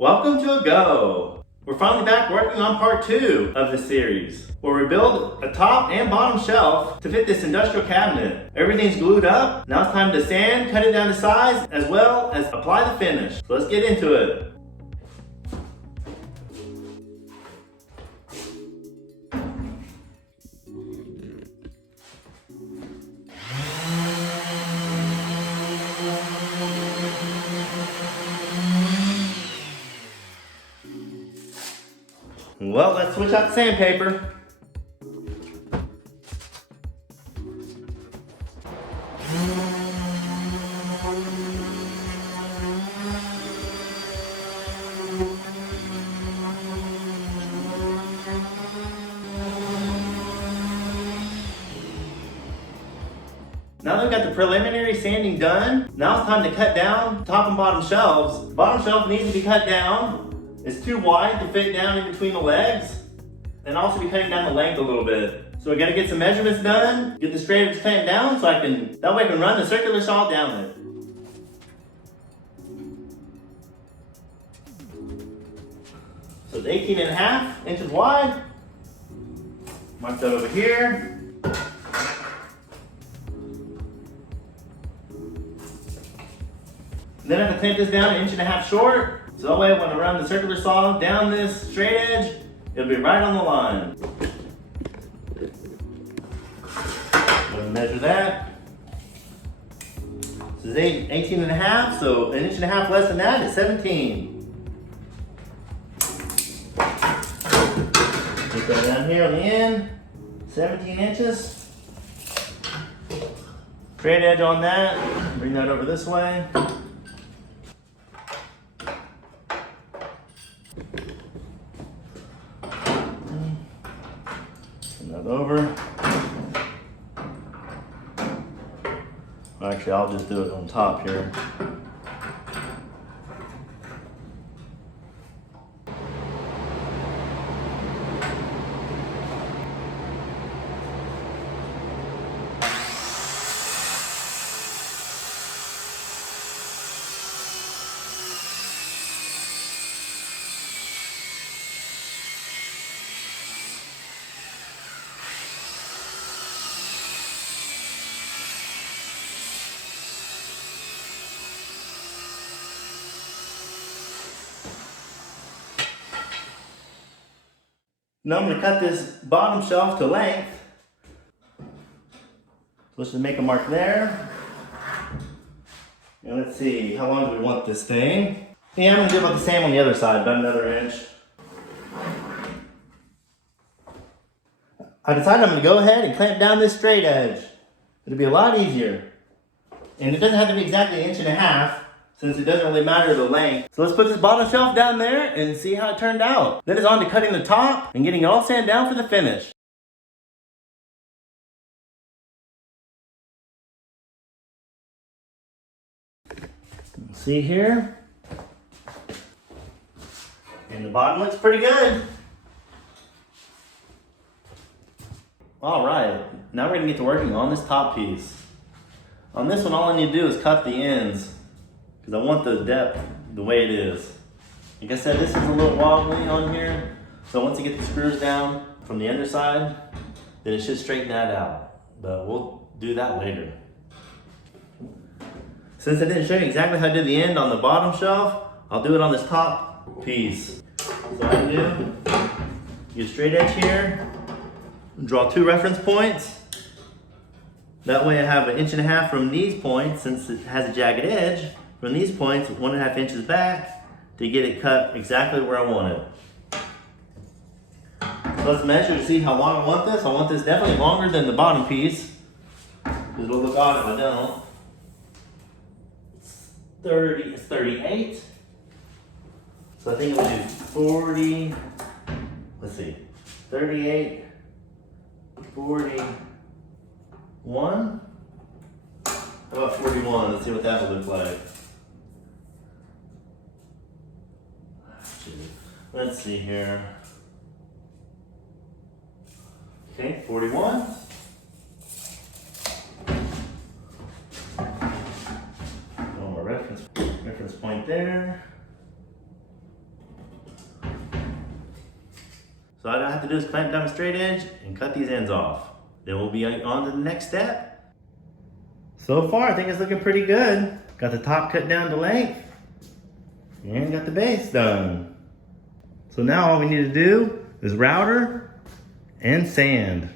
Welcome to A Go! We're finally back working on part 2 of the series, where we build a top and bottom shelf to fit this industrial cabinet. Everything's glued up. Now it's time to sand, cut it down to size, as well as apply the finish. So let's get into it. Well, let's switch out the sandpaper. Now that we've got the preliminary sanding done, now it's time to cut down top and bottom shelves. The bottom shelf needs to be cut down. It's too wide to fit down in between the legs, and also be cutting down the length a little bit. So we gotta get some measurements done, get the straight edge clamped down that way I can run the circular saw down it. So it's 18.5 inches wide. Mark that over here. Then I'm gonna clamp this down 1.5 inches short. So that way when I run the circular saw down this straight edge, it'll be right on the line. Gonna measure that. This is 18.5, so 1.5 inches less than that is 17. Put that down here on the end, 17 inches. Straight edge on that, bring that over this way. Over. Actually, I'll just do it on top here. Now I'm going to cut this bottom shelf to length. So let's just make a mark there. And let's see, how long do we want this thing? Yeah, I'm going to do about the same on the other side, about another inch. I decided I'm going to go ahead and clamp down this straight edge. It'll be a lot easier. And it doesn't have to be exactly 1.5 inches, since it doesn't really matter the length. So let's put this bottom shelf down there and see how it turned out. Then it's on to cutting the top and getting it all sanded down for the finish. See here? And the bottom looks pretty good. All right, now we're gonna get to working on this top piece. On this one, all I need to do is cut the ends, because I want the depth the way it is. Like I said, this is a little wobbly on here, so once you get the screws down from the underside, then it should straighten that out. But we'll do that later. Since I didn't show you exactly how to do the end on the bottom shelf, I'll do it on this top piece. So I do, use straight edge here, draw 2 reference points. That way I have 1.5 inches from these points, since it has a jagged edge. From these points, 1.5 inches back to get it cut exactly where I want it. So let's measure to see how long I want this. I want this definitely longer than the bottom piece, because it'll look odd if I don't. It's 38. So I think we'll do 40, let's see, 38, 41. How about 41? Let's see what that would look like. Let's see here. Okay, 41. Reference point there. So all I have to do is clamp down a straight edge and cut these ends off. Then we'll be on to the next step. So far, I think it's looking pretty good. Got the top cut down to length and got the base done. So now all we need to do is router and sand.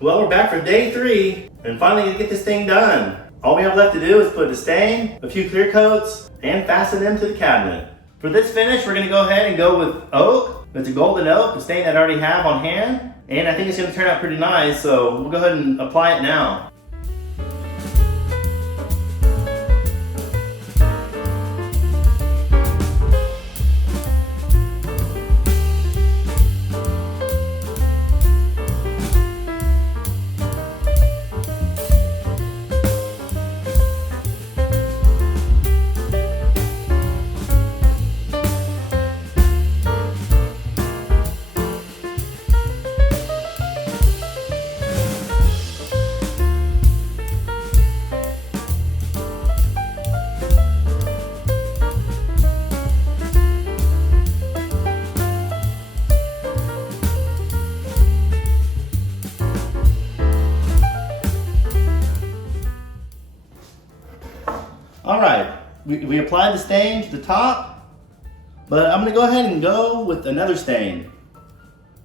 Well, we're back for day 3 and finally gonna get this thing done. All we have left to do is put a stain, a few clear coats, and fasten them to the cabinet. For this finish, we're gonna go ahead and go with oak. It's a golden oak, a stain that I already have on hand. And I think it's gonna turn out pretty nice, so we'll go ahead and apply it now. Alright, we applied the stain to the top, but I'm going to go ahead and go with another stain.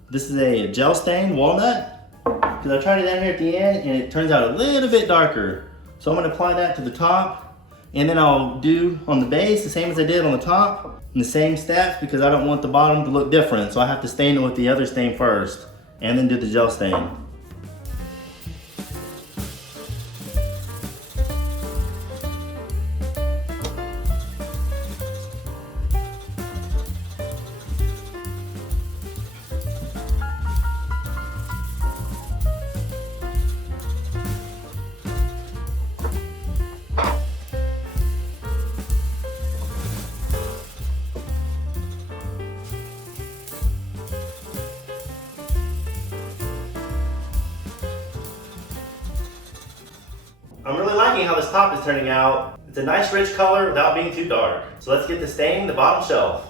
This is a gel stain, walnut, because I tried it down here at the end and it turns out a little bit darker. So I'm going to apply that to the top, and then I'll do on the base the same as I did on the top, in the same steps, because I don't want the bottom to look different. So I have to stain it with the other stain first, and then do the gel stain. I'm really liking how this top is turning out. It's a nice rich color without being too dark. So let's get to staining the bottom shelf.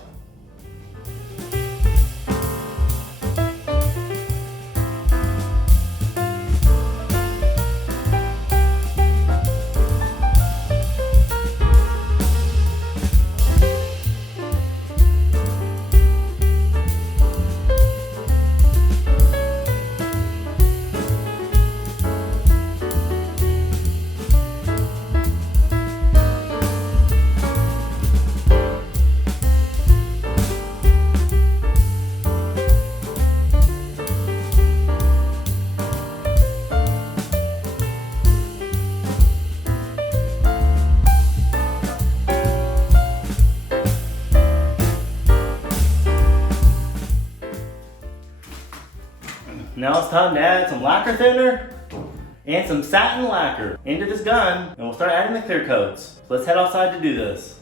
Now it's time to add some lacquer thinner and some satin lacquer into this gun, and we'll start adding the clear coats. So let's head outside to do this.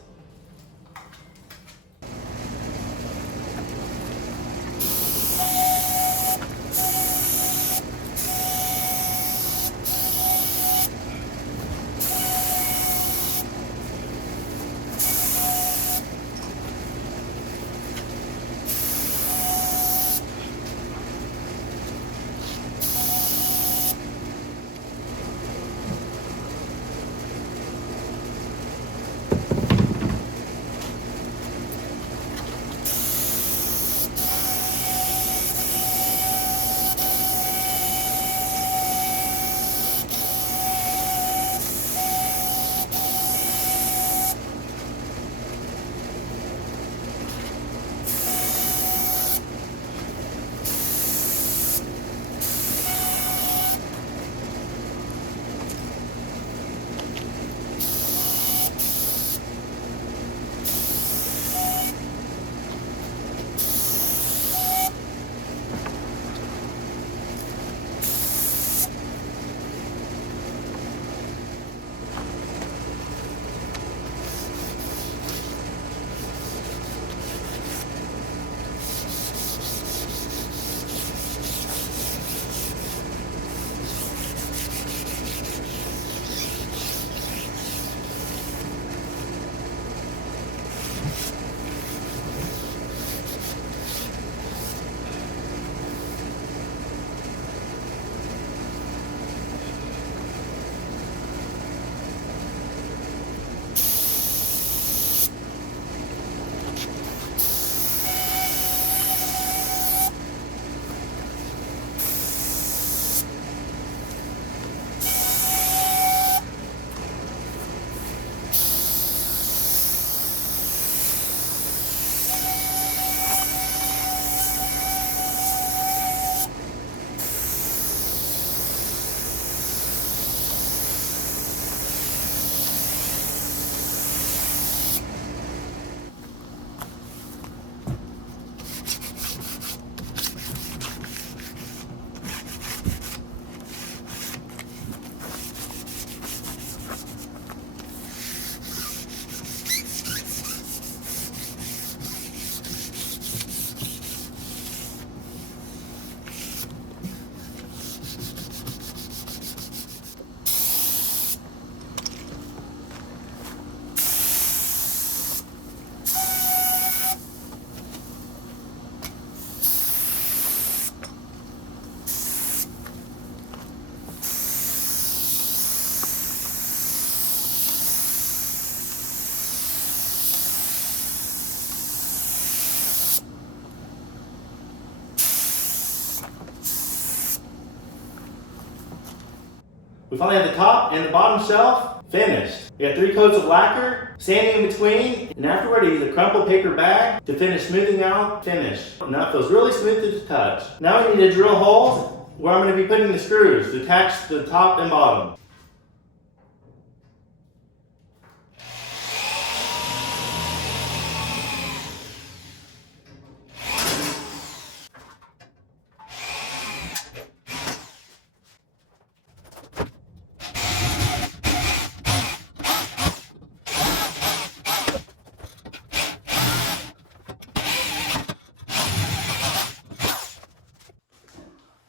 We finally have the top and the bottom shelf finished. We got 3 coats of lacquer, sanding in between, and afterward I use a crumpled paper bag to finish smoothing out finish. Now it feels really smooth to the touch. Now we need to drill holes where I'm going to be putting the screws to attach the top and bottom.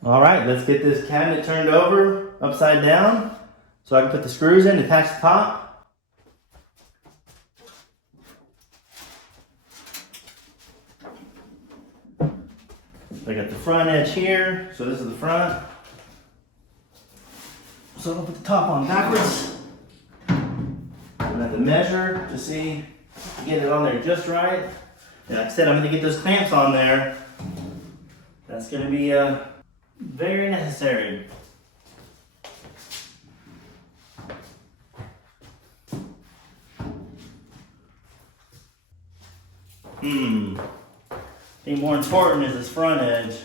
All right, let's get this cabinet turned over upside down so I can put the screws in to attach the top. I got the front edge here, so this is the front. So I'm gonna put the top on backwards. I'm gonna have to measure to see, get it on there just right. And like I said, I'm gonna get those clamps on there. That's gonna be very necessary. I think more important is this front edge.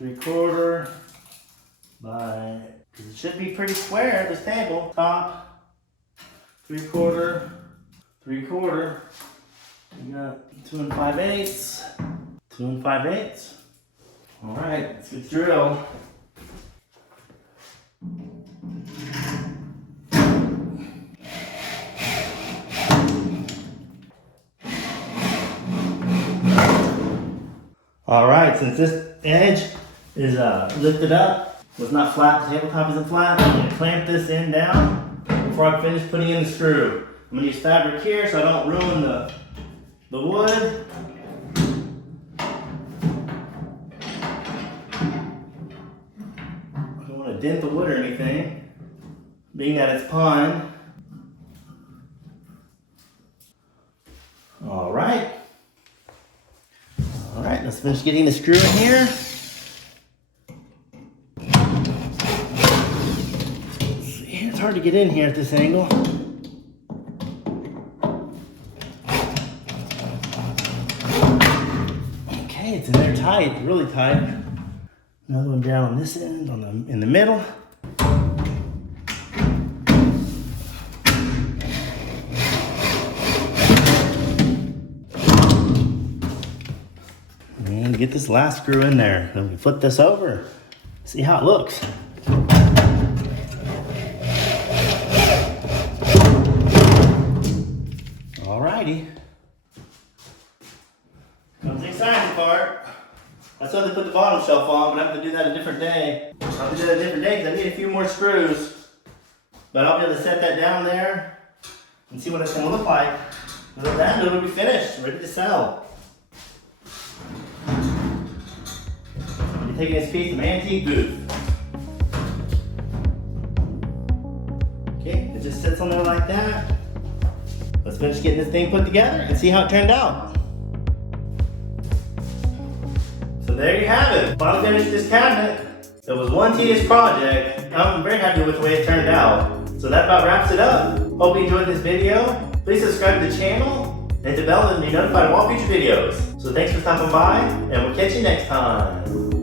3/4 by, because it should be pretty square, this table. Top, 3/4, 3/4. We got 2 5/8, 2 5/8. All right, let's get the drill. All right, since this edge is lifted up, was not flat, the tabletop isn't flat, I'm gonna clamp this end down before I finish putting in the screw. I'm gonna use fabric here so I don't ruin the wood. I don't want to dent the wood or anything, being that it's pine. All right. All right, let's finish getting the screw in here. Let's see, it's hard to get in here at this angle. Okay, it's in there tight, really tight. Another one down on this end, in the middle. And get this last screw in there. Then we flip this over, see how it looks. Alrighty. Comes the exciting part. That's why they put the bottom shelf on, but I have to do that a different day. I'll do that a different day because I need a few more screws. But I'll be able to set that down there and see what it's going to look like. And with that, it'll be finished, ready to sell. I'm taking this piece of antique booth. Okay, it just sits on there like that. Let's finish getting this thing put together and see how it turned out. So there you have it. Finally finished this cabinet. It was one tedious project. I'm very happy with the way it turned out. So that about wraps it up. Hope you enjoyed this video. Please subscribe to the channel and hit the bell to be notified of all future videos. So thanks for stopping by, and we'll catch you next time.